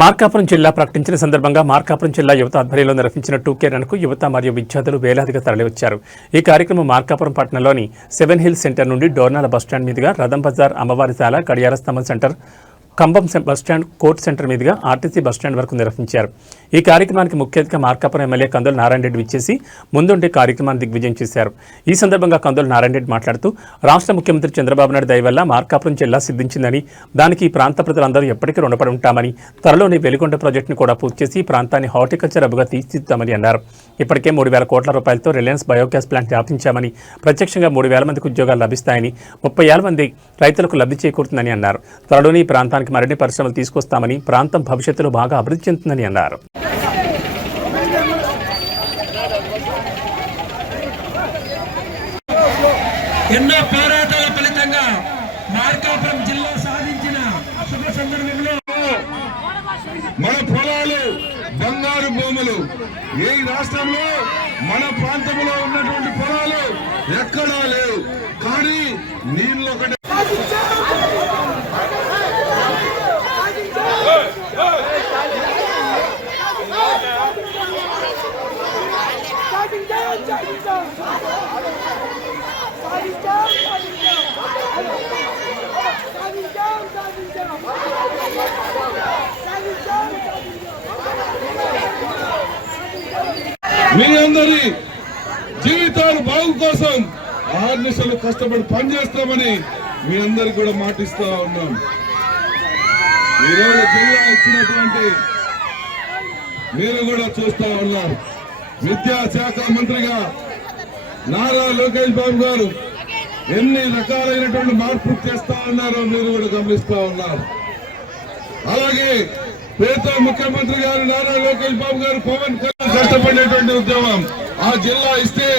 మార్కాపురం జిల్లా ప్రకటించిన సందర్భంగా మార్కాపురం జిల్లా యువత ఆధ్వర్యంలో నిర్వహించిన టూకే రన్కు యువత మరియు విద్యార్థులు వేలాదిగా తరలివచ్చారు. ఈ కార్యక్రమం మార్కాపురం పట్టణంలోని 7 హిల్స్ సెంటర్ నుండి డోర్నాల బస్టాండ్ మీదుగా రథం బజార్, అమ్మవారిశాల, గడియార స్తంభం సెంటర్, కంబం బస్టాండ్, కోర్టు సెంటర్ మీదుగా ఆర్టీసీ బస్టాండ్ వరకు నిర్వహించారు. ఈ కార్యక్రమానికి ముఖ్య అతిథిగా మార్కాపురం ఎమ్మెల్యే కందుల నారాయణ రెడ్డి విచ్చేసి ముందుండి కార్యక్రమాన్ని దిగ్విజయం చేశారు. ఈ సందర్భంగా కందుల నారాయణ రెడ్డి మాట్లాడుతూ రాష్ట్ర ముఖ్యమంత్రి చంద్రబాబు నాయుడు దయ వల్ల మార్కాపురం జిల్లా సిద్ధించిందని, దానికి ఈ ప్రాంత ప్రజలందరూ ఎప్పటికీ రుణపడి ఉంటామని, త్వరలోని వెలిగొండ ప్రాజెక్టును కూడా పూర్తి చేసి ఈ ప్రాంతాన్ని హార్టికల్చర్ హబ్గా తీర్చిదిద్దామని అన్నారు. ఇప్పటికే 3,000 కోట్ల రూపాయలతో రిలయన్స్ బయోగ్యాస్ ప్లాంట్ స్థాపించామని, ప్రత్యక్షంగా 3,000 మందికి ఉద్యోగాలు లభిస్తాయని, 30,000 మంది రైతులకు లబ్ధి చేకూరుతుందని అన్నారు. త్వరలోని ఈ ప్రాంతానికి మరిన్ని పరిశ్రమలు తీసుకొస్తామని, ప్రాంతం భవిష్యత్తులో బాగా అభివృద్ధి చెందుతుందని అన్నారు. ఎన్నో పోరాటాల ఫలితంగా మార్కాపురం జిల్లా సాధించిన శుభ సందర్భంలో మన పొలాలు బంగారు భూములు ఈ రాష్ట్రంలో మన ప్రాంతంలో ఉన్నటువంటి పొలాలు ఎక్కడా లేవు. కానీ నీళ్ళు ఒకటి మీ అందరి జీవితాలు బాగు కోసం ఆర్నిశలు కష్టపడి పనిచేస్తామని మీ అందరికి కూడా మాటిస్తా ఉన్నాం. ఈరోజు జిల్లా ఇచ్చినటువంటి మీరు కూడా చూస్తా ఉన్నారు. విద్యాశాఖ మంత్రిగా నారా లోకేష్ బాబు గారు ఎన్ని రకాలైనటువంటి మార్పులు చేస్తా ఉన్నారో మీరు కూడా గమనిస్తా ఉన్నారు. అలాగే పేద ముఖ్యమంత్రి గారు నారా లోకేష్ బాబు గారు పవన్ కళ్యాణ్ కష్టపడేటువంటి ఉద్యమం ఆ జిల్లా ఇస్తే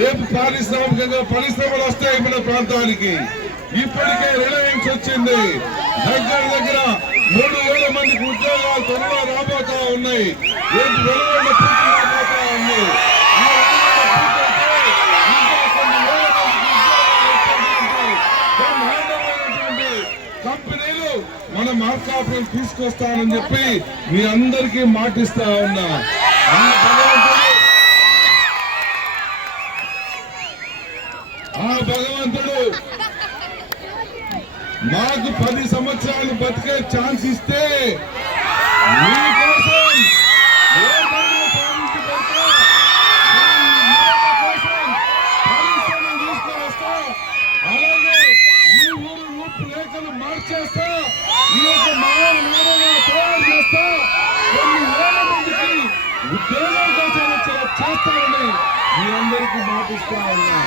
రేపు పారిశ్రామికంగా పరిశ్రమలు వస్తాయి మన ప్రాంతానికి. ఇప్పటికే రిలయన్స్ వచ్చింది. దగ్గర 3,000 మందికి ఉద్యోగాలు త్వరలో రాబోతా ఉన్నాయి. రేపు వెలువడిన పూర్తి రాబోతా ఉంది. కంపెనీలు మన మార్కాపురం తీసుకొస్తానని చెప్పి మీ అందరికీ మాటిస్తా ఉన్నా. ఆ భగవంతుడు మాకు 10 సంవత్సరాలు బతికే ఛాన్స్ ఇస్తే మీకోసం అలాగే ఈ ఊరు రూపురేఖలు మార్చేస్తా, ఈ యొక్క మహానగరంగా తయారు చేస్తా, కొన్ని వేల మందికి ఉద్యోగాలు చేస్తారని మీ అందరికీ మాటిస్తా ఉన్నా.